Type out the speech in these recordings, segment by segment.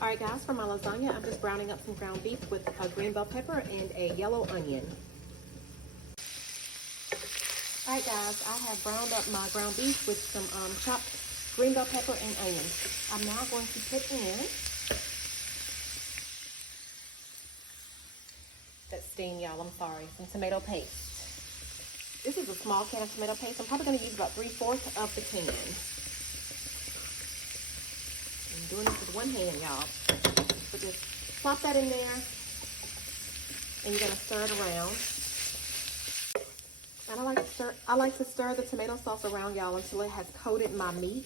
All right, guys, for my lasagna, I'm just browning up some ground beef with a green bell pepper and a yellow onion. All right, guys, I have browned up my ground beef with some chopped green bell pepper and onions. I'm now going to put in that steam, y'all, I'm sorry, some tomato paste. This is a small can of tomato paste. I'm probably going to use about 3/4 of the can. I'm doing this with one hand, y'all. So just plop that in there, and you're going to stir it around. And I like to stir the tomato sauce around, y'all, until it has coated my meat.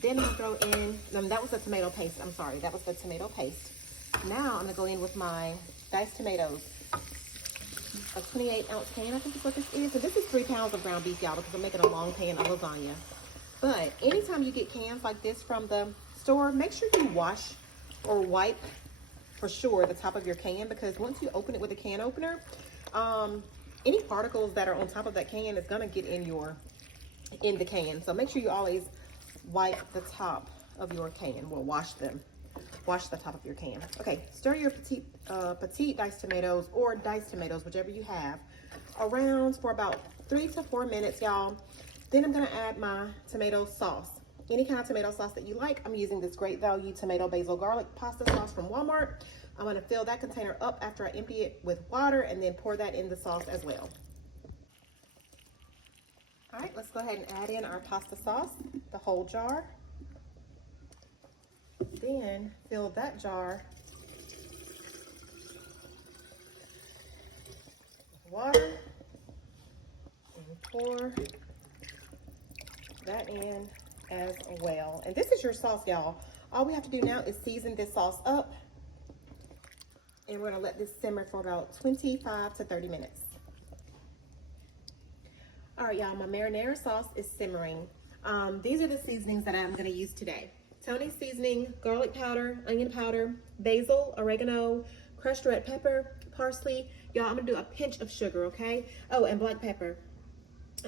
Then I'll throw in, that was the tomato paste. I'm sorry, that was the tomato paste. Now I'm going to go in with my diced tomatoes. A 28-ounce can, I think is what this is. And this is 3 pounds of ground beef, y'all, because I'm making a long pan of lasagna. But anytime you get cans like this from the store, make sure you wash or wipe for sure the top of your can, because once you open it with a can opener, any particles that are on top of that can is gonna get in the can. So make sure you always wipe the top of your can. Well, wash them. Wash the top of your can. Okay, stir your petite diced tomatoes or diced tomatoes, whichever you have, around for about 3 to 4 minutes, y'all. Then I'm gonna add my tomato sauce. Any kind of tomato sauce that you like. I'm using this Great Value tomato basil garlic pasta sauce from Walmart. I'm gonna fill that container up after I empty it with water and then pour that in the sauce as well. All right, let's go ahead and add in our pasta sauce, the whole jar. Then fill that jar with water and pour that in as well. And this is your sauce, y'all. All we have to do now is season this sauce up, and we're gonna let this simmer for about 25 to 30 minutes. All right, y'all, my marinara sauce is simmering. These are the seasonings that I'm gonna use today. Tony's seasoning, garlic powder, onion powder, basil, oregano, crushed red pepper, parsley. Y'all, I'm gonna do a pinch of sugar, okay? Oh, and black pepper.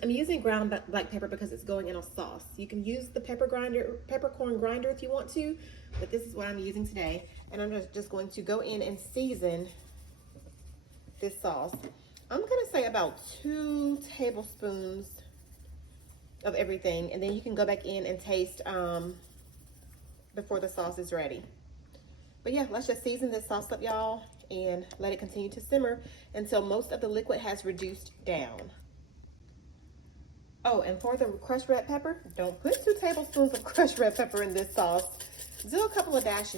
I'm using ground black pepper because it's going in a sauce. You can use the peppercorn grinder if you want to, but this is what I'm using today. And I'm just going to go in and season this sauce. I'm gonna say about 2 tablespoons of everything, and then you can go back in and taste before the sauce is ready. But yeah, let's just season this sauce up, y'all, and let it continue to simmer until most of the liquid has reduced down. Oh, and for the crushed red pepper, don't put 2 tablespoons of crushed red pepper in this sauce. Do a couple of dashes.